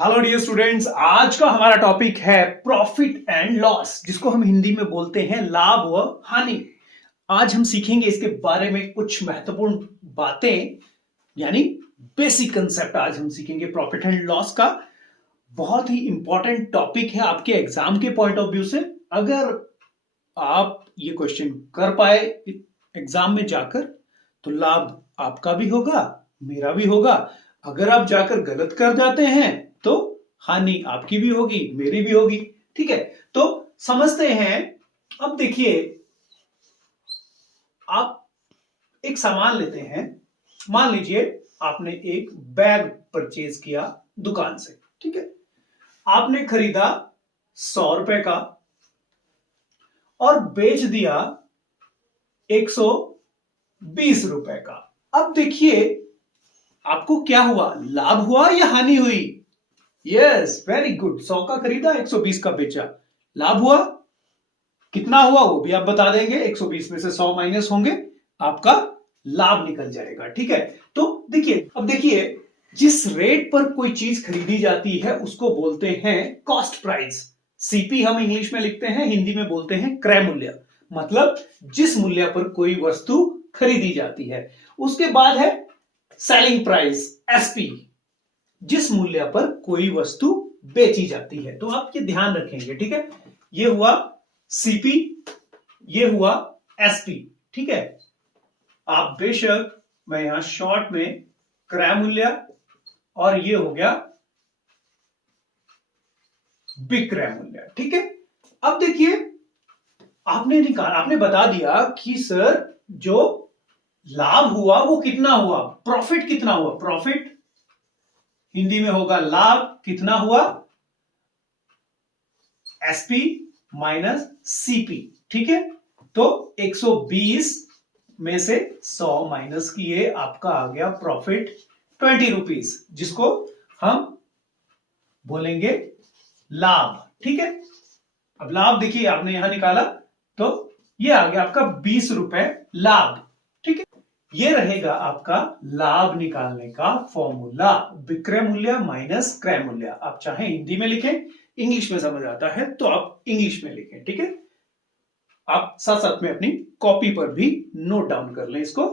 Hello dear students, आज का हमारा टॉपिक है प्रॉफिट एंड लॉस, जिसको हम हिंदी में बोलते हैं लाभ व हानि। आज हम सीखेंगे इसके बारे में कुछ महत्वपूर्ण बातें, यानी बेसिक कंसेप्ट आज हम सीखेंगे प्रॉफिट एंड लॉस का। बहुत ही इंपॉर्टेंट टॉपिक है आपके एग्जाम के पॉइंट ऑफ व्यू से। अगर आप ये क्वेश्चन कर पाए एग्जाम में जाकर तो लाभ आपका भी होगा, मेरा भी होगा। अगर आप जाकर गलत कर जाते हैं तो हानि आपकी भी होगी, मेरी भी होगी। ठीक है, तो समझते हैं। अब देखिए, आप एक सामान लेते हैं। मान लीजिए आपने एक बैग परचेज किया दुकान से। ठीक है, आपने खरीदा 100 रुपए का और बेच दिया 120 रुपए का। अब देखिए आपको क्या हुआ, लाभ हुआ या हानि हुई? Yes, very good. 100 का खरीदा, 120 का बेचा, लाभ हुआ। कितना हुआ वो भी आप बता देंगे। 120 में से 100 माइनस होंगे, आपका लाभ निकल जाएगा। ठीक है, तो देखिए, अब देखिए, जिस रेट पर कोई चीज खरीदी जाती है उसको बोलते हैं कॉस्ट प्राइस। सीपी हम इंग्लिश में लिखते हैं, हिंदी में बोलते हैं क्रय मूल्य। मतलब जिस मूल्य पर कोई वस्तु खरीदी जाती है। उसके बाद है सेलिंग प्राइस, एसपी, जिस मूल्य पर कोई वस्तु बेची जाती है। तो आप ये ध्यान रखेंगे। ठीक है, ये हुआ सीपी, ये हुआ एसपी। ठीक है, आप बेशक, मैं यहां शॉर्ट में क्रय मूल्य, और ये हो गया विक्रय मूल्य। ठीक है, अब देखिए, आपने बता दिया कि सर जो लाभ हुआ वो कितना हुआ, प्रॉफिट कितना हुआ। प्रॉफिट हिंदी में होगा लाभ, कितना हुआ, एसपी माइनस सीपी। ठीक है, तो 120 में से 100 माइनस किए, आपका आ गया प्रॉफिट 20 रुपीज, जिसको हम बोलेंगे लाभ। ठीक है, अब लाभ देखिए आपने यहां निकाला तो ये आ गया आपका 20 रुपए लाभ। ठीक है, ये रहेगा आपका लाभ निकालने का फॉर्मूला, विक्रय मूल्य माइनस क्रय मूल्य। आप चाहे हिंदी में लिखें, इंग्लिश में समझ आता है तो आप इंग्लिश में लिखें। ठीक है, आप साथ साथ में अपनी कॉपी पर भी नोट डाउन कर लें इसको।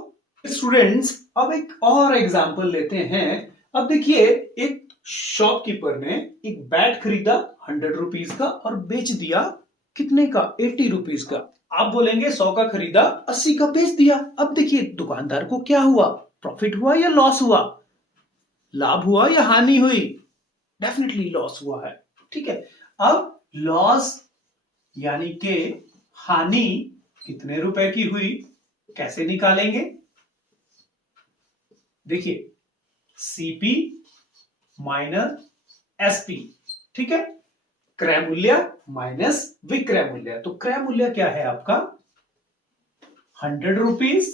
स्टूडेंट्स, अब एक और एग्जांपल लेते हैं। अब देखिए, एक शॉपकीपर ने एक बैट खरीदा 100 रुपीज का और बेच दिया कितने का, 80 रुपीज का। आप बोलेंगे 100 का खरीदा, 80 का बेच दिया। अब देखिए दुकानदार को क्या हुआ, प्रॉफिट हुआ या लॉस हुआ, लाभ हुआ या हानि हुई? डेफिनेटली लॉस हुआ है। ठीक है, अब लॉस यानी कि हानि कितने रुपए की हुई, कैसे निकालेंगे? देखिए, सीपी माइनस एसपी। ठीक है, क्रय मूल्य माइनस विक्रय मूल्य। तो क्रय मूल्य क्या है आपका 100 रुपीज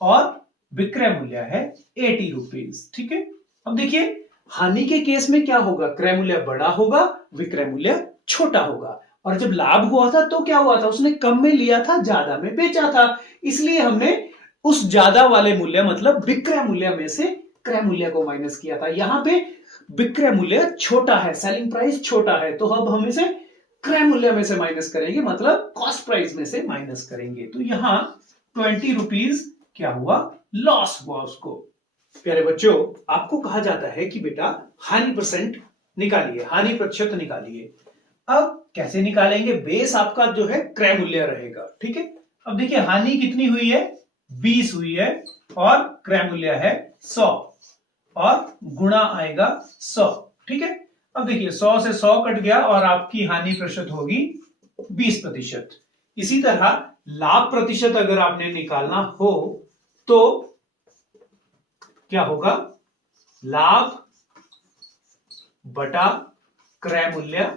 और विक्रय मूल्य है 80 रुपीज। ठीक है, अब देखिए हानि के केस में क्या होगा, क्रय मूल्य बड़ा होगा, विक्रय मूल्य छोटा होगा। और जब लाभ हुआ था तो क्या हुआ था, उसने कम में लिया था, ज्यादा में बेचा था, इसलिए हमने उस ज्यादा वाले मूल्य मतलब विक्रय मूल्य में से क्रय मूल्य को माइनस किया था। यहां पे विक्रय मूल्य छोटा है, सेलिंग प्राइस छोटा है, तो अब हम इसे क्रय मूल्य में से माइनस करेंगे, मतलब कॉस्ट प्राइस में से माइनस करेंगे। तो यहां 20 रुपीज क्या हुआ, लॉस हुआ उसको। प्यारे बच्चों, आपको कहा जाता है कि बेटा हानि परसेंट निकालिए, हानि प्रतिशत निकालिए। अब कैसे निकालेंगे, बेस आपका जो है क्रय मूल्य रहेगा। ठीक है, अब देखिए हानि कितनी हुई है, 20 हुई है, और क्रय मूल्य है 100, और गुणा आएगा 100। ठीक है, अब देखिए 100 से 100 कट गया और आपकी हानि प्रतिशत होगी 20%। इसी तरह लाभ प्रतिशत अगर आपने निकालना हो तो क्या होगा, लाभ बटा क्रय मूल्य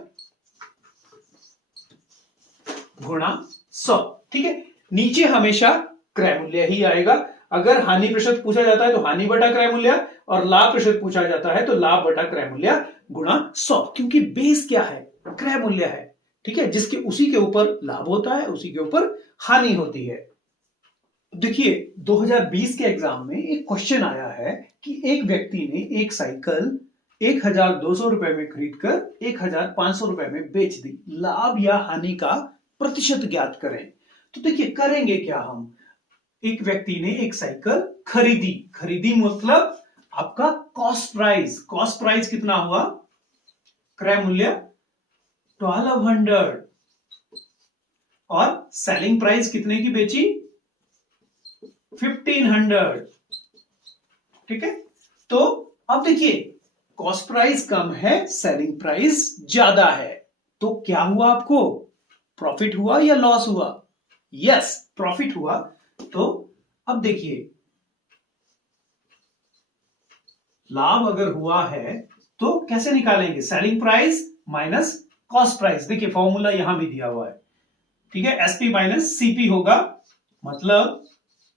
गुणा 100। ठीक है, नीचे हमेशा क्रय मूल्य ही आएगा। अगर हानि प्रतिशत पूछा जाता है तो हानि बटा क्रय मूल्य, और लाभ प्रतिशत पूछा जाता है तो लाभ बटा क्रय मूल्य गुणा 100, क्योंकि बेस क्या है, क्रय मूल्य है। ठीक है, जिसके उसी के ऊपर लाभ होता है, उसी के ऊपर हानि होती है। देखिए 2020 के एग्जाम में एक क्वेश्चन आया है कि एक व्यक्ति ने एक साइकिल 1200 रुपए में खरीदकर 1500 रुपए में बेच दी। लाभ या हानि का प्रतिशत ज्ञात करें। तो देखिए करेंगे क्या हम, एक व्यक्ति ने एक साइकिल खरीदी मतलब आपका कॉस्ट प्राइस कितना हुआ, क्रय मूल्य 1200, और सेलिंग प्राइस कितने की बेची, 1500। ठीक है, तो अब देखिए कॉस्ट प्राइस कम है, सेलिंग प्राइस ज्यादा है, तो क्या हुआ, आपको प्रॉफिट हुआ या लॉस हुआ? यस, प्रॉफिट हुआ। तो अब देखिए लाभ अगर हुआ है तो कैसे निकालेंगे, selling price minus cost price. देखिए फॉर्मूला यहां भी दिया हुआ है, ठीक है, एसपी माइनस सीपी होगा, मतलब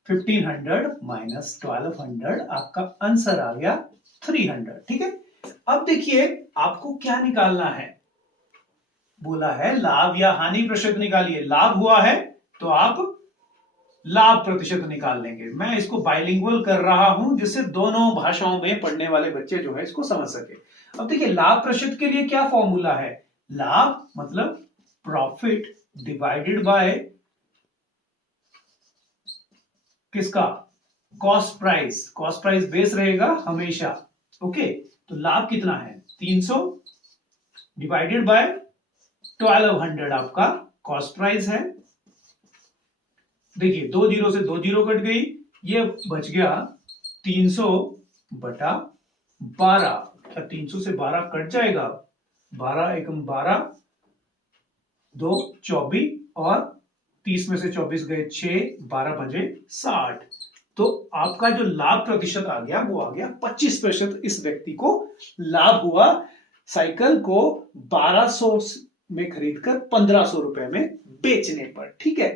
1500 माइनस 1200, आपका आंसर आ गया 300। ठीक है, अब देखिए आपको क्या निकालना है, बोला है लाभ या हानि प्रतिशत निकालिए। लाभ हुआ है तो आप लाभ प्रतिशत निकाल लेंगे। मैं इसको बाइलिंगुअल कर रहा हूं जिससे दोनों भाषाओं में पढ़ने वाले बच्चे जो है इसको समझ सके। अब देखिए लाभ प्रतिशत के लिए क्या फॉर्मूला है, लाभ मतलब प्रॉफिट डिवाइडेड बाय किसका, कॉस्ट प्राइस बेस रहेगा हमेशा। ओके, तो लाभ कितना है 300 डिवाइडेड बाय 1200, आपका कॉस्ट प्राइस है। देखिए 2 जीरो से 2 जीरो कट गई, ये बच गया 300 बटा 12। क्या 300 से 12 कट जाएगा, 12 एकम 12, 2 24, और 30 में से 24 गए 6, 12 बजे 60। तो आपका जो लाभ प्रतिशत आ गया वो आ गया 25%। इस व्यक्ति को लाभ हुआ साइकिल को 1200 में खरीदकर 1500 रुपए में बेचने पर। ठीक है।